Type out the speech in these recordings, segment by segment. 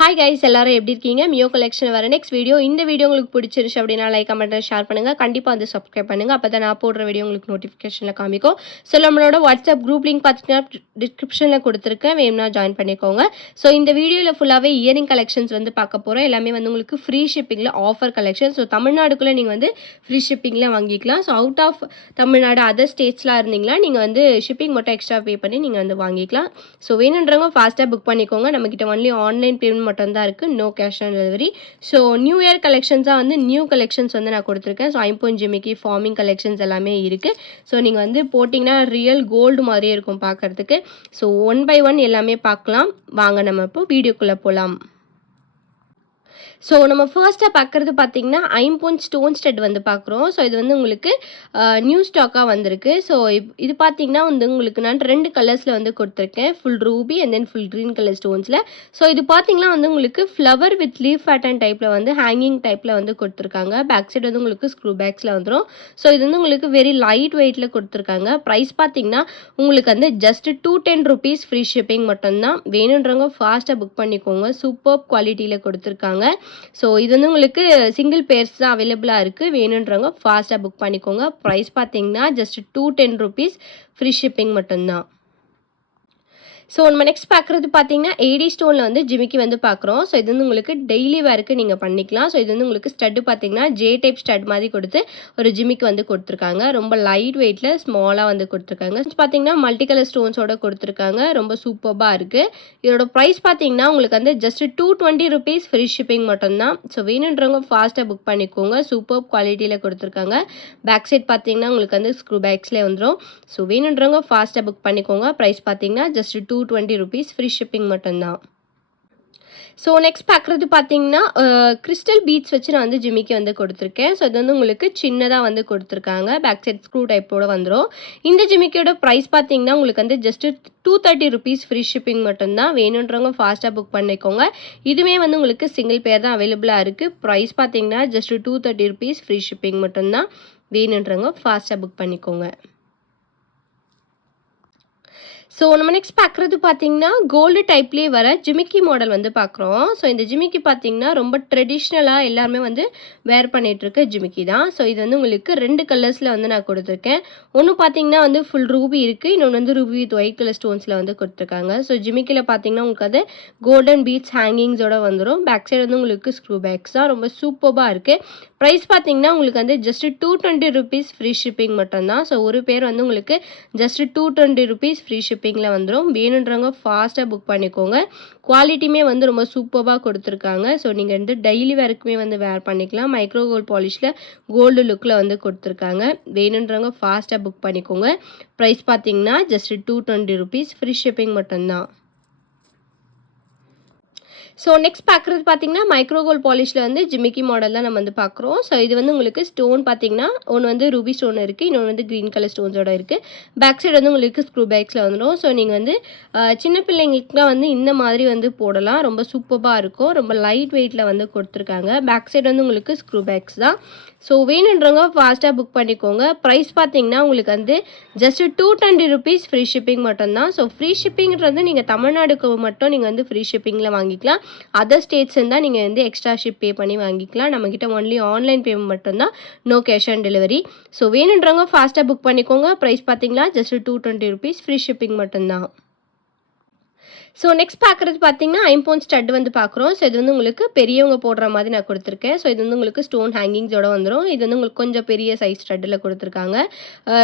Hi guys, எல்லாரும் எப்படி இருக்கீங்க? மியோ கலெக்ஷன் வர நெக்ஸ்ட் வீடியோ. இந்த வீடியோ உங்களுக்கு பிடிச்சிருச்சு அப்படின்னா லைக் கமெண்ட் ஷேர் பண்ணுங்கள். கண்டிப்பாக வந்து சப்ஸ்கிரைப் பண்ணுங்கள். அப்போ தான் நான் போடுற வீடியோ உங்களுக்கு நோட்டிஃபிகேஷனில் காமிக்கும். ஸோ நம்மளோட வாட்ஸ்அப் குரூப் லிங்க் பார்த்தீங்கன்னா டிஸ்கிரிப்ஷனில் கொடுத்துருக்கேன், வேணும்னா ஜாயின் பண்ணிக்கோங்க. ஸோ இந்த வீடியோவில் ஃபுல்லாகவே இயரிங் கலெக்ஷன்ஸ் வந்து பார்க்க போகிறோம். எல்லாமே வந்து உங்களுக்கு ஃப்ரீ ஷிப்பிங்கில் ஆஃபர் கலெக்ஷன். ஸோ தமிழ்நாடுக்குள்ளே நீங்கள் வந்து ஃப்ரீ ஷிப்பிங்கில் வாங்கிக்கலாம். So out of Tamil Nadu other ஸ்டேட்ஸ்லாம் இருந்தீங்களா நீங்கள் வந்து ஷிப்பிங் மட்டும் எக்ஸ்ட்ரா பே பண்ணி நீங்கள் வந்து வாங்கிக்கலாம். ஸோ வேணுன்றவங்க ஃபாஸ்ட்டாக புக் பண்ணிக்கோங்க. நம்மக்கிட்ட ஒன்லி ஆன்லைன் பேமெண்ட் மட்டும்தான் இருக்குது, no cash on delivery. So new year கலெக்ஷன்ஸாக வந்து நியூ கலெக்ஷன்ஸ் வந்து நான் கொடுத்துருக்கேன். ஸோ ஐம்பொன் ஜிமிக்கி ஃபார்மிங் கலெக்ஷன்ஸ் எல்லாமே இருக்குது. ஸோ நீங்கள் வந்து போட்டிங்கன்னா ரியல் கோல்டு மாதிரியே இருக்கும் பார்க்குறதுக்கு. ஸோ ஒன் பை ஒன் எல்லாமே பார்க்கலாம். வாங்க நம்ம இப்போ வீடியோக்குள்ளே போகலாம். ஸோ நம்ம ஃபர்ஸ்ட்டாக பார்க்குறது பார்த்தீங்கன்னா ஐம்பொன் ஸ்டோன் ஸ்டட் வந்து பார்க்குறோம். ஸோ இது வந்து உங்களுக்கு நியூ ஸ்டாக்காக வந்திருக்கு. ஸோ இது பார்த்தீங்கன்னா வந்து உங்களுக்கு நான் 2 கலர்ஸில் வந்து கொடுத்துருக்கேன், full ruby and then full green colour ஸ்டோன்ஸில். ஸோ இது பார்த்தீங்கன்னா வந்து உங்களுக்கு ஃப்ளவர் வித் லீஃப் பேட்டர்ன் டைப்பில் வந்து ஹேங்கிங் டைப்பில் வந்து கொடுத்துருக்காங்க. பேக் சைடு வந்து உங்களுக்கு ஸ்க்ரூ பேக்ஸில் வந்துடும். ஸோ இது வந்து உங்களுக்கு வெரி லைட் வெயிட்டில் கொடுத்துருக்காங்க. ப்ரைஸ் பார்த்தீங்கன்னா உங்களுக்கு வந்து ஜஸ்ட் 210 rupees ஃப்ரீ ஷிப்பிங் மட்டும்தான். வேணுன்றவங்க ஃபாஸ்ட்டாக புக் பண்ணிக்கோங்க. சூப்பர் குவாலிட்டியில் கொடுத்துருக்காங்க. ஸோ இது வந்து உங்களுக்கு சிங்கிள் பேர்ஸ் தான் அவைலபிளாக இருக்குது. வேணுன்றவங்க ஃபாஸ்ட்டாக புக் பண்ணிக்கோங்க. ப்ரைஸ் பார்த்தீங்கன்னா ஜஸ்ட் 210 rupees ஃப்ரீ ஷிப்பிங் மட்டும்தான். ஸோ நம்ம நெக்ஸ்ட் பார்க்குறது பார்த்தீங்கன்னா ஏடி ஸ்டோனில் வந்து ஜிமிக்கி வந்து பார்க்குறோம். ஸோ இது வந்து உங்களுக்கு டெய்லி வேருக்கு நீங்கள் பண்ணிக்கலாம். ஸோ இது வந்து உங்களுக்கு ஸ்டட்டு பார்த்தீங்கன்னா ஜே டைப் ஸ்டட் மாதிரி கொடுத்து ஒரு ஜிமிக்கி வந்து கொடுத்துருக்காங்க. ரொம்ப லைட் வெயிட்டில் ஸ்மாலாக வந்து கொடுத்துருக்காங்க. பார்த்தீங்கன்னா மல்டி கலர் ஸ்டோன்ஸோட கொடுத்துருக்காங்க. ரொம்ப சூப்பராக இருக்குது. இதோட ப்ரைஸ் பார்த்தீங்கன்னா உங்களுக்கு வந்து ஜஸ்ட் 220 rupees ஃப்ரீ ஷிப்பிங் மட்டும்தான். ஸோ வேணுன்றவங்க ஃபாஸ்ட்டாக புக் பண்ணிக்கோங்க. சூப்பர் குவாலிட்டியில் கொடுத்துருக்காங்க. பேக் சைட் பார்த்தீங்கன்னா உங்களுக்கு வந்து ஸ்க்ரூ பேக்ஸ்லேயே வந்துடும். ஸோ வேணுன்றவங்க ஃபாஸ்ட்டாக புக் பண்ணிக்கோங்க. ப்ரைஸ் பார்த்தீங்கன்னா ஜஸ்ட் 220 rupees ஃப்ரீ ஷிப்பிங் மட்டும்தான். ஸோ நெக்ஸ்ட் பார்க்குறது பார்த்தீங்கன்னா கிறிஸ்டல் பீட்ஸ் வச்சு நான் வந்து ஜிமிக்கி வந்து கொடுத்துருக்கேன். ஸோ இது வந்து உங்களுக்கு சின்னதாக வந்து கொடுத்துருக்காங்க. பேக் சைட் ஸ்க்ரூ டைப்போட வந்துடும். இந்த ஜிமிக்கியோட ப்ரைஸ் பார்த்தீங்கன்னா உங்களுக்கு வந்து ஜஸ்ட் 230 rupees ஃப்ரீ ஷிப்பிங் மட்டும்தான். வேணுன்றவங்க ஃபாஸ்ட்டாக புக் பண்ணிக்கோங்க. இதுவுமே வந்து உங்களுக்கு சிங்கிள் பேர் தான் அவைலபிளாக இருக்குது. ப்ரைஸ் பார்த்தீங்கன்னா ஜஸ்ட் 230 rupees ஃப்ரீ ஷிப்பிங் மட்டும்தான். வேணுன்றவங்க ஃபாஸ்ட்டாக புக் பண்ணிக்கோங்க. ஸோ நம்ம நெக்ஸ்ட் பார்க்குறது பார்த்தீங்கன்னா கோல்டு டைப்லேயே வர ஜிமிக்கி மாடல் வந்து பார்க்குறோம். ஸோ இந்த ஜிமிக்கி பார்த்தீங்கன்னா ரொம்ப ட்ரெடிஷ்னலாக எல்லாருமே வந்து வேர் பண்ணிகிட்ருக்க ஜிமிக்கி தான். ஸோ இது வந்து உங்களுக்கு 2 கலர்ஸில் வந்து நான் கொடுத்துருக்கேன். ஒன்று பார்த்தீங்கன்னா வந்து ஃபுல் ரூபி இருக்குது, இன்னொன்று வந்து ரூபி வித் ஒயிட் கலர் ஸ்டோன்ஸில் வந்து கொடுத்துருக்காங்க. ஸோ ஜிமிக்கியில் பார்த்தீங்கன்னா உங்களுக்கு அது கோல்டன் பீட்ஸ் ஹேங்கிங்ஸோட வந்துடும். பேக் சைடு வந்து உங்களுக்கு ஸ்க்ரூ பேக்ஸ் தான். ரொம்ப சூப்பராக இருக்குது. ப்ரைஸ் பார்த்தீங்கன்னா உங்களுக்கு வந்து ஜஸ்ட் 220 rupees ஃப்ரீ ஷிப்பிங் மட்டும்தான். ஸோ ஒரு பேர் வந்து உங்களுக்கு ஜஸ்ட் 220 rupees ஃப்ரீ ஷிப்பிங்கில் வந்துடும். வேணுன்றவங்க ஃபாஸ்ட்டாக புக் பண்ணிக்கோங்க. குவாலிட்டியுமே வந்து ரொம்ப சூப்பராக கொடுத்துருக்காங்க. ஸோ நீங்கள் வந்து டெய்லி வேருக்குமே வந்து வேர் பண்ணிக்கலாம். மைக்ரோ கோல்ட் பாலிஷில் கோல்டு லுக்கில் வந்து கொடுத்துருக்காங்க. வேணுன்றவங்க ஃபாஸ்ட்டாக புக் பண்ணிக்கோங்க. ப்ரைஸ் பார்த்தீங்கன்னா ஜஸ்ட் 220 rupees ஃப்ரீ ஷிப்பிங் மட்டும்தான். ஸோ நெக்ஸ்ட் பார்க்குறது பார்த்தீங்கன்னா மைக்ரோ கோல்ட் பாலிஷில் வந்து ஜிமிக்கி மாடல் தான் நம்ம வந்து பார்க்குறோம். ஸோ இது வந்து உங்களுக்கு ஸ்டோன் பார்த்தீங்கன்னா ஒன்று வந்து ரூபி ஸ்டோன் இருக்குது, இன்னொன்று வந்து க்ரீன் கலர் ஸ்டோன்ஸோட இருக்குது. பேக் சைடு வந்து உங்களுக்கு ஸ்க்ரூ பேக்ஸில் வந்துடும். ஸோ நீங்கள் வந்து சின்ன பிள்ளைங்களுக்குலாம் வந்து இந்த மாதிரி வந்து போடலாம். ரொம்ப சூப்பராக இருக்கும். ரொம்ப லைட் வெயிட்டில் வந்து கொடுத்துருக்காங்க. பேக் சைடு வந்து உங்களுக்கு ஸ்க்ரூ பேக்ஸ் தான். ஸோ வேணுன்றவங்க ஃபாஸ்ட்டாக புக் பண்ணிக்கோங்க. ப்ரைஸ் பார்த்தீங்கன்னா உங்களுக்கு வந்து ஜஸ்ட் 220 rupees ஃப்ரீ ஷிப்பிங் மட்டும்தான். ஸோ ஃப்ரீ ஷிப்பிங்கிறது நீங்கள் தமிழ்நாடுக்கு மட்டும் நீங்கள் வந்து ஃப்ரீ ஷிப்பிங்கில் வாங்கிக்கலாம். அதர் ஸ்டேட்ஸ் இருந்தால் நீங்கள் வந்து எக்ஸ்ட்ரா ஷிப் பே பண்ணி வாங்கிக்கலாம். நம்மக்கிட்ட ஒன்லி ஆன்லைன் பேமெண்ட் மட்டும்தான், no cash on delivery. So வேணுன்றவங்க ஃபாஸ்ட்டாக புக் பண்ணிக்கோங்க. ப்ரைஸ் பார்த்தீங்கன்னா ஜஸ்ட் 220 rupees ஃப்ரீ ஷிப்பிங் மட்டும்தான். ஸோ நெக்ஸ்ட் பார்க்குறது பார்த்தீங்கன்னா ஐம்பொன் ஸ்டட் வந்து பார்க்குறோம். ஸோ இது வந்து உங்களுக்கு பெரியவங்க போடுற மாதிரி நான் கொடுத்துருக்கேன். ஸோ இது வந்து உங்களுக்கு ஸ்டோன் ஹேங்கிங்ஸோட வந்துடும். இது வந்து உங்களுக்கு கொஞ்சம் பெரிய சைஸ் ஸ்டட்டில் கொடுத்துருக்காங்க.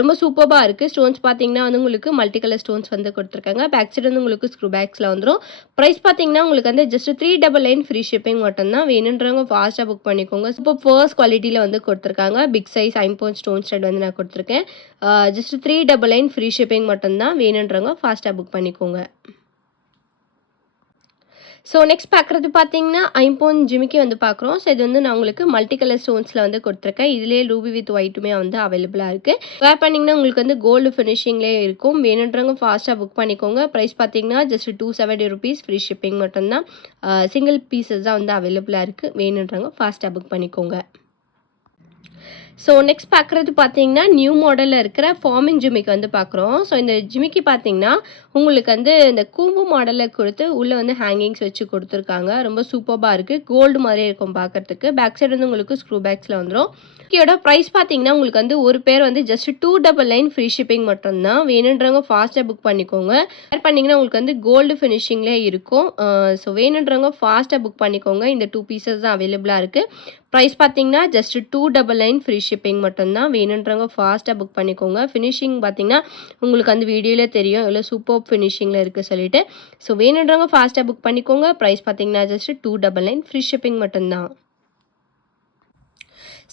ரொம்ப சூப்பராக இருக்குது. ஸ்டோன்ஸ் பார்த்தீங்கன்னா வந்து உங்களுக்கு மல்டி கலர் ஸ்டோன்ஸ் வந்து கொடுத்துருக்காங்க. பேக் சைடு வந்து உங்களுக்கு ஸ்க்ரூ பேக்ஸில் வந்துடும். ப்ரைஸ் பார்த்தீங்கன்னா உங்களுக்கு வந்து ஜஸ்ட் 399 ஃப்ரீ ஷிப்பிங் மட்டும்தான். வேணுன்றவங்க ஃபாஸ்ட்டாக புக் பண்ணிக்கோங்க. சூப்பர் ஃபர்ஸ்ட் குவாலிட்டியில் வந்து கொடுத்துருக்காங்க. பிக் சைஸ் ஐம்பொன் ஸ்டோன் ஸ்டட் வந்து நான் கொடுத்துருக்கேன். ஜஸ்ட் 399 ஃப்ரீ ஷிப்பிங் மட்டும்தான். வேணுன்றவங்க ஃபாஸ்ட்டாக புக் பண்ணிக்கோங்க. ஸோ நெக்ஸ்ட் பார்க்குறது பார்த்தீங்கன்னா ஐம்பொன் ஜிமிக்கி வந்து பார்க்குறோம். ஸோ இது வந்து நான் உங்களுக்கு மல்டி கலர் ஸ்டோன்ஸில் வந்து கொடுத்துருக்கேன். இதிலே ரூபி வித் ஒயிட்டுமே வந்து அவைலபிளாக இருக்குது. வேர் பண்ணிங்கன்னா உங்களுக்கு வந்து கோல்டு ஃபினிஷிங்லேயே இருக்கும். வேணுன்றவங்க ஃபாஸ்ட்டாக புக் பண்ணிக்கோங்க. ப்ரைஸ் பார்த்தீங்கன்னா ஜஸ்ட் 270 rupees ஃப்ரீ ஷிப்பிங் மட்டும்தான். சிங்கிள் பீசஸ் தான் வந்து அவைலபிளாக இருக்குது. வேணுன்றவங்க ஃபாஸ்ட்டாக புக் பண்ணிக்கோங்க. ஸோ நெக்ஸ்ட் பார்க்குறது பார்த்தீங்கன்னா, நியூ மாடலில் இருக்கிற ஃபார்மிங் ஜிமிக்கி வந்து பார்க்குறோம். ஸோ இந்த ஜிமிக்கி பார்த்தீங்கன்னா, உங்களுக்கு வந்து இந்த கூம்பு மாடலில் கொடுத்து உள்ளே வந்து ஹேங்கிங்ஸ் வச்சு கொடுத்துருக்காங்க. ரொம்ப சூப்பர்பா இருக்குது. கோல்டு மாதிரியே இருக்கும் பார்க்கறதுக்கு. பேக் சைடு வந்து உங்களுக்கு ஸ்க்ரூ பேக்ஸில் வந்துடும். ஜிமிக்கியோட ப்ரைஸ் பார்த்தீங்கன்னா, உங்களுக்கு வந்து ஒரு பேர் வந்து ஜஸ்ட் 299 ஃப்ரீ ஷிப்பிங் மட்டும்தான். வேணுன்றவங்க ஃபாஸ்ட்டாக புக் பண்ணிக்கோங்க. வேர் பண்ணிங்கன்னா உங்களுக்கு வந்து கோல்டு ஃபினிஷிங்லேயே இருக்கும். ஸோ வேணுன்றவங்க ஃபாஸ்ட்டாக புக் பண்ணிக்கோங்க. இந்த 2 பீசஸ் தான் அவைலபிளாக இருக்குது. ப்ரைஸ் பார்த்தீங்கன்னா ஜஸ்ட் 299 ஃப்ரீ ஷிப்பிங் மட்டும்தான். வேணுன்றவங்க ஃபாஸ்ட்டாக புக் பண்ணிக்கோங்க. ஃபினிஷிங் பார்த்தீங்கன்னா உங்களுக்கு அந்த வீடியோவிலே தெரியும் எவ்வளோ சூப்பர் ஃபினிஷிங்கில் இருக்குது சொல்லிட்டு. ஸோ வேணுன்றவங்க ஃபாஸ்ட்டாக புக் பண்ணிக்கோங்க. ப்ரைஸ் பார்த்தீங்கன்னா ஜஸ்ட் 299 ஃப்ரீ ஷிப்பிங் மட்டும்தான்.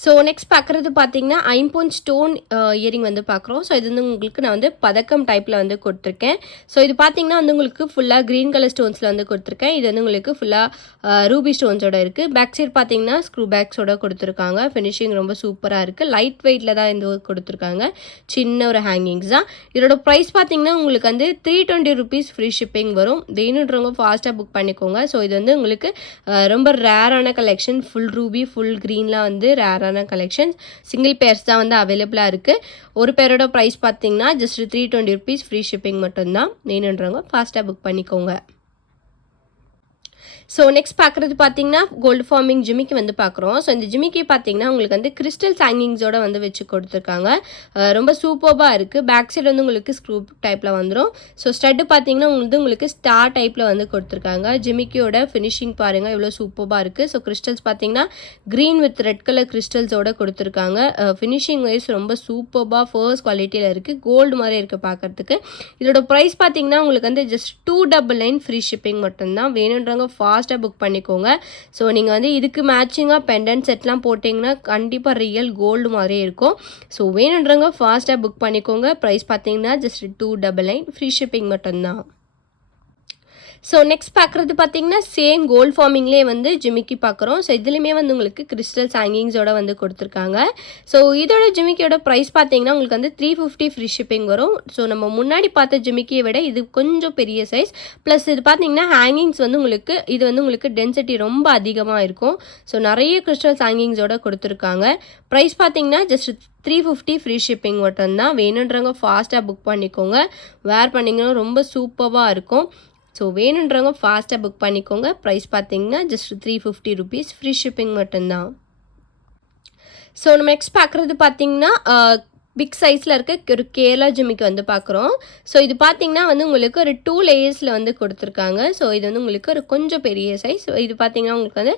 ஸோ நெக்ஸ்ட் பார்க்குறது பார்த்தீங்கன்னா, ஐம்பொன் ஸ்டோன் இயரிங் வந்து பார்க்குறோம். ஸோ இது வந்து உங்களுக்கு நான் வந்து பதக்கம் டைப்பில் வந்து கொடுத்துருக்கேன். ஸோ இது பார்த்தீங்கன்னா வந்து உங்களுக்கு ஃபுல்லாக க்ரீன் கலர் ஸ்டோன்ஸில் வந்து கொடுத்துருக்கேன். இது வந்து உங்களுக்கு ஃபுல்லாக ரூபி ஸ்டோன்ஸோட இருக்குது. பேக் சைட் பார்த்தீங்கன்னா ஸ்க்ரூ பேக்ஸோட கொடுத்துருக்காங்க. ஃபினிஷிங் ரொம்ப சூப்பராக இருக்குது. லைட் வெயிட்டில் தான் இந்த கொடுத்துருக்காங்க. சின்ன ஒரு ஹேங்கிங்ஸ் தான். இதோட ப்ரைஸ் பார்த்தீங்கன்னா உங்களுக்கு வந்து 320 ருபீஸ் ஃப்ரீ ஷிப்பிங் வரும். வேணுன்றவங்க ஃபாஸ்ட்டாக புக் பண்ணிக்கோங்க. ஸோ இது வந்து உங்களுக்கு ரொம்ப ரேரான கலெக்ஷன். ஃபுல் ரூபி ஃபுல் க்ரீன்லாம் வந்து ரேரான கலெக்ஷன்ஸ். சிங்கிள் பேர்ஸ் தான் வந்து அவைலபிளாக இருக்குது. ஒரு பேரோட ப்ரைஸ் பார்த்தீங்கன்னா ஜஸ்ட் 320 ருபீஸ் ஃப்ரீ ஷிப்பிங் மட்டும்தான். வேணுன்றவங்க ஃபாஸ்ட்டாக புக் பண்ணிக்கோங்க. ஸோ நெக்ஸ்ட் பார்க்குறது பார்த்தீங்கன்னா, கோல்டு ஃபார்மிங் ஜிமிக்கி வந்து பார்க்குறோம். ஸோ இந்த ஜிமிக்கி பார்த்தீங்கன்னா உங்களுக்கு வந்து கிறிஸ்டல் ஹேங்கிங்ஸோட வந்து வச்சு கொடுத்துருக்காங்க. ரொம்ப சூப்பர்பாக இருக்குது. பேக் சைடு வந்து உங்களுக்கு ஸ்க்ரூ டைப்பில் வந்துடும். ஸோ ஸ்டட்டு பார்த்தீங்கன்னா உங்களுக்கு ஸ்டார் டைப்பில் வந்து கொடுத்துருக்காங்க. ஜிமிக்கியோட ஃபினிஷிங் பாருங்கள் எவ்வளோ சூப்பர்பாக இருக்குது. ஸோ கிறிஸ்டல்ஸ் பார்த்தீங்கன்னா க்ரீன் வித் ரெட் கலர் கிறிஸ்டல்ஸோட கொடுத்துருக்காங்க. ஃபினிஷிங் வைஸ் ரொம்ப சூப்பர்பாக ஃபர்ஸ்ட் குவாலிட்டியில் இருக்குது. கோல்டு மாதிரி இருக்குது பார்க்குறதுக்கு. இதோட ப்ரைஸ் பார்த்தீங்கன்னா உங்களுக்கு வந்து ஜஸ்ட் 299 ஃப்ரீ ஷிப்பிங் மட்டும்தான். வேணுன்றவங்க ஃபாஸ்ட்டாக புக் பண்ணிக்கோங்க. ஸோ நீங்கள் வந்து இதுக்கு மேட்சிங்காக பெண்டன்ட் செட்லாம் போட்டிங்கன்னா கண்டிப்பாக ரியல் கோல்டு மாதிரியே இருக்கும். ஸோ வேணுன்றவங்க ஃபாஸ்ட்டாக புக் பண்ணிக்கோங்க. ப்ரைஸ் பார்த்தீங்கன்னா ஜஸ்ட் 299 ஃப்ரீ ஷிப்பிங் மட்டும்தான். ஸோ நெக்ஸ்ட் பார்க்குறது பார்த்தீங்கன்னா சேம் கோல்ட் ஃபார்மிங்லேயே வந்து ஜிமிக்கி பார்க்குறோம். ஸோ இதுலேயுமே வந்து உங்களுக்கு கிறிஸ்டல்ஸ் ஹேங்கிங்ஸோட வந்து கொடுத்துருக்காங்க. ஸோ இதோட ஜிமிக்கியோட ப்ரைஸ் பார்த்தீங்கன்னா உங்களுக்கு வந்து 350 ஃப்ரீ ஷிப்பிங் வரும். ஸோ நம்ம முன்னாடி பார்த்த ஜிமிக்கியை விட இது கொஞ்சம் பெரிய சைஸ். ப்ளஸ் இது பார்த்தீங்கன்னா ஹேங்கிங்ஸ் வந்து உங்களுக்கு இது வந்து உங்களுக்கு டென்சிட்டி ரொம்ப அதிகமாக இருக்கும். ஸோ நிறைய கிறிஸ்டல்ஸ் ஹேங்கிங்ஸோட கொடுத்துருக்காங்க. ப்ரைஸ் பார்த்தீங்கன்னா ஜஸ்ட் 350 ஃப்ரீ ஷிப்பிங் மட்டும்தான். வேணுன்றவங்க ஃபாஸ்ட்டாக புக் பண்ணிக்கோங்க. வேர் பண்ணிங்கன்னா ரொம்ப சூப்பராக இருக்கும். ஸோ வேணுன்றவங்க ஃபாஸ்ட்டாக புக் பண்ணிக்கோங்க. ப்ரைஸ் பார்த்தீங்கன்னா ஜஸ்ட் 350 ருபீஸ் ஃப்ரீ ஷிப்பிங் மட்டும்தான். ஸோ நம்ம நெக்ஸ்ட் பார்க்குறது பார்த்தீங்கன்னா பிக் சைஸில் இருக்க ஒரு கேரளா ஜிமிக்கி வந்து பார்க்குறோம். ஸோ இது பார்த்தீங்கன்னா வந்து உங்களுக்கு ஒரு 2 லேயர்ஸில் வந்து கொடுத்துருக்காங்க. ஸோ இது வந்து உங்களுக்கு ஒரு கொஞ்சம் பெரிய சைஸ். இது பார்த்தீங்கன்னா உங்களுக்கு வந்து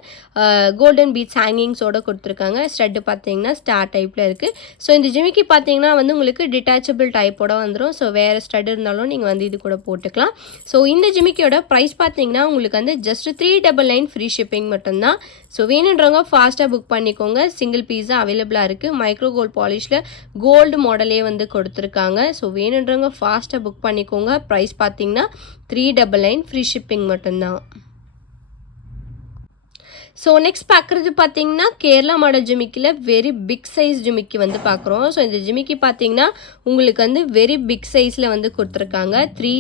கோல்டன் பீட்ஸ் ஹேங்கிங்ஸோடு கொடுத்துருக்காங்க. ஸ்டட்டு பார்த்தீங்கன்னா ஸ்டார் டைப்பில் இருக்குது. ஸோ இந்த ஜிமிக்கி பார்த்தீங்கன்னா வந்து உங்களுக்கு டிட்டாச்சபிள் டைப்போட வந்துடும். ஸோ வேறு ஸ்டட் இருந்தாலும் நீங்கள் வந்து இது கூட போட்டுக்கலாம். ஸோ இந்த ஜிமிக்கியோட ப்ரைஸ் பார்த்தீங்கன்னா உங்களுக்கு வந்து ஜஸ்ட் 399 ஃப்ரீ ஷிப்பிங் மட்டும்தான். ஸோ வேணுன்றவங்க ஃபாஸ்ட்டாக புக் பண்ணிக்கோங்க. சிங்கிள் பீஸ் தான் அவைலபிளாக இருக்குது. மைக்ரோ கோல்ட் பாலிஷில் கோல்டு மாடலே வந்து கொடுத்துருக்காங்க. ஸோ வேணுன்றவங்க ஃபாஸ்ட்டாக புக் பண்ணிக்கோங்க. ப்ரைஸ் பார்த்தீங்கன்னா 399 ஃப்ரீ ஷிப்பிங் மட்டும்தான். ஸோ நெக்ஸ்ட் பார்க்குறது பார்த்தீங்கன்னா கேரளா மாடல் ஜிமிக்கியில் வெரி பிக் சைஸ் ஜிமிக்கி வந்து பார்க்குறோம். ஸோ இந்த ஜிமிக்கி பார்த்தீங்கன்னா உங்களுக்கு வந்து வெரி பிக் சைஸில் வந்து கொடுத்துருக்காங்க. 3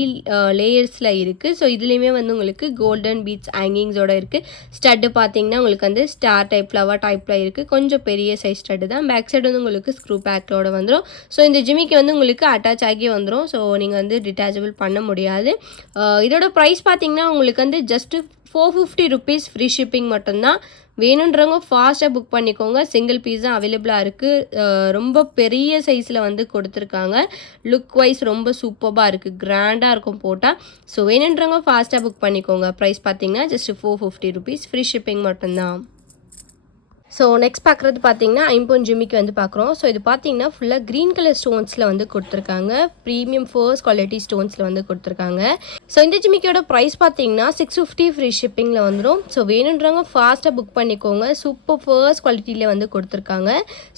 லேயர்ஸில் இருக்குது. ஸோ இதுலேயுமே வந்து உங்களுக்கு கோல்டன் பீட்ஸ் ஹேங்கிங்ஸோட இருக்குது. ஸ்டட்டு பார்த்தீங்கன்னா உங்களுக்கு வந்து ஸ்டார் டைப் ஃப்ளவர் டைப்பில் இருக்குது. கொஞ்சம் பெரிய சைஸ் ஸ்டட்டு தான். பேக் சைடு வந்து உங்களுக்கு ஸ்க்ரூ பேக்கோட வந்துடும். ஸோ இந்த ஜிமிக்கி வந்து உங்களுக்கு அட்டாச் ஆகி வந்துடும். ஸோ நீங்கள் வந்து டிட்டாச்சபிள் பண்ண முடியாது. இதோட ப்ரைஸ் பார்த்தீங்கன்னா உங்களுக்கு வந்து ஜஸ்ட்டு 450 ருபீஸ் ஃப்ரீ ஷிப்பிங் மட்டும்தான். வேணுன்றவங்க ஃபாஸ்ட்டாக புக் பண்ணிக்கோங்க. சிங்கிள் பீஸ் தான் அவைலபிளாக இருக்குது. ரொம்ப பெரிய சைஸில் வந்து கொடுத்துருக்காங்க. லுக் வைஸ் ரொம்ப சூப்பராக இருக்குது. கிராண்டாக இருக்கும் போட்டால். ஸோ வேணுன்றவங்க ஃபாஸ்ட்டாக புக் பண்ணிக்கோங்க. ப்ரைஸ் பார்த்தீங்கன்னா ஜஸ்ட் 450 ருபீஸ் ஃப்ரீ ஷிப்பிங் மட்டும்தான். ஸோ நெக்ஸ்ட் பார்க்குறது பார்த்தீங்கன்னா ஐம்பொன் ஜிமிக்கி வந்து பார்க்குறோம். ஸோ இது பார்த்தீங்கன்னா ஃபுல்லாக க்ரீன் கலர் ஸ்டோன்ஸில் வந்து கொடுத்துருக்காங்க. ப்ரீமியம் ஃபர்ஸ்ட் குவாலிட்டி ஸ்டோன்ஸில் வந்து கொடுத்துருக்காங்க. ஸோ இந்த ஜிமிக்கியோட ப்ரைஸ் பார்த்தீங்கன்னா 650 ஃப்ரீ ஷிப்பிங்கில் வந்துடும். ஸோ வேணுன்றவங்க ஃபாஸ்ட்டாக புக் பண்ணிக்கோங்க. சூப்பர் ஃபர்ஸ்ட் குவாலிட்டியில் வந்து கொடுத்துருக்காங்க.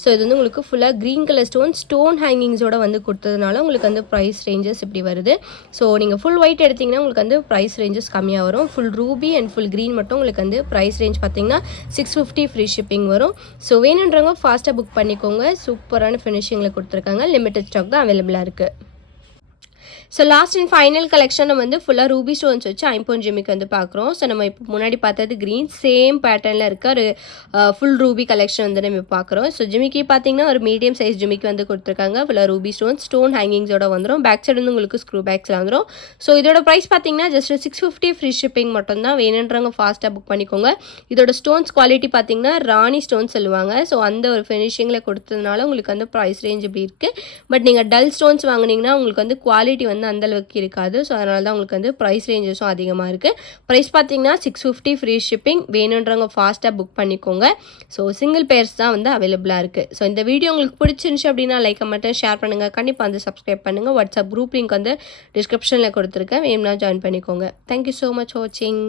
ஸோ இது வந்து உங்களுக்கு ஃபுல்லாக க்ரீன் கலர் ஸ்டோன் ஹேங்கிங்ஸோட வந்து கொடுத்ததுனால உங்களுக்கு வந்து ப்ரைஸ் ரேஞ்சஸ் இப்படி வருது. ஸோ நீங்கள் ஃபுல் ஒயிட் எடுத்திங்கன்னா உங்களுக்கு வந்து ப்ரைஸ் ரேஞ்சஸ் கம்மியாக வரும். Full ruby and full green மட்டும் உங்களுக்கு வந்து ப்ரைஸ் ரேஞ்ச் பார்த்தீங்கன்னா 650 ஃப்ரீ ஷிப்பிங் வரும். ஸோ வேணுன்றவங்க ஃபாஸ்ட்டாக புக் பண்ணிக்கோங்க. சூப்பரான ஃபினிஷிங்கில் கொடுத்துருக்காங்க. லிமிட்டட் ஸ்டாக் தான் அவைலபிளாக இருக்குது. ஸோ லாஸ்ட் அண்ட் ஃபைனல் கலெக்ஷனை வந்து ஃபுல்லாக ரூபி ஸ்டோன்ஸ் வச்சு ஐம்பொன் ஜிமிக்கு வந்து பார்க்குறோம். ஸோ நம்ம இப்போ முன்னாடி பார்த்தது க்ரீன் சேம் பேட்டர்னில் இருக்க ஒரு ஃபுல் ரூபி கலெக்ஷன் வந்து நம்ம பார்க்குறோம். ஸோ ஜிமிக்கி பார்த்தீங்கன்னா ஒரு மீடியம் சைஸ் ஜிமிக்கி வந்து கொடுத்துருக்காங்க. ஃபுல்லாக ரூபி ஸ்டோன் ஹேங்கிங்ஸோட வந்துடும். பேக் சைடு வந்து உங்களுக்கு ஸ்க்ரூ பேக்ஸில் வந்துடும். ஸோ இதோட ப்ரைஸ் பார்த்தீங்கன்னா ஜஸ்ட் 650 ஃப்ரீ ஷிப்பிங் மட்டும்தான். வேணுன்றவங்க ஃபாஸ்ட்டாக புக் பண்ணிக்கோங்க. இதோட ஸ்டோன்ஸ் குவாலிட்டி பார்த்தீங்கன்னா ராணி ஸ்டோன் சொல்லுவாங்க. ஸோ அந்த ஒரு ஃபினிஷிங்கில் கொடுத்ததுனால உங்களுக்கு வந்து ப்ரைஸ் ரேஞ்ச் இப்படி இருக்குது. பட் நீங்கள் டல் ஸ்டோன்ஸ் வாங்கினீங்கன்னா உங்களுக்கு வந்து குவாலிட்டி வந்து அந்தளவுக்கு இருக்காது. ஸோ அதனால தான் உங்களுக்கு வந்து ப்ரைஸ் ரேஞ்சஸும் அதிகமாக இருக்குது. ப்ரைஸ் பார்த்தீங்கன்னா 650 ஃப்ரீ ஷிப்பிங். வேணுன்றவங்க ஃபாஸ்ட்டாக புக் பண்ணிக்கோங்க. ஸோ சிங்கிள் பேர்ஸ் தான் வந்து அவைலபிளாக இருக்குது. ஸோ இந்த வீடியோ உங்களுக்கு பிடிச்சிருந்துச்சு அப்படின்னா லைக் மட்டும் ஷேர் பண்ணுங்கள். கண்டிப்பாக வந்து சப்ஸ்கிரைப் பண்ணுங்கள். வாட்ஸ்அப் குரூப் லிங்க் வந்து டிஸ்கிரிப்ஷனில் கொடுத்துருக்கேன். வேணும்னா ஜாயின் பண்ணிக்கோங்க. தேங்க்யூ ஸோ மச் ஃபார் வாட்சிங்.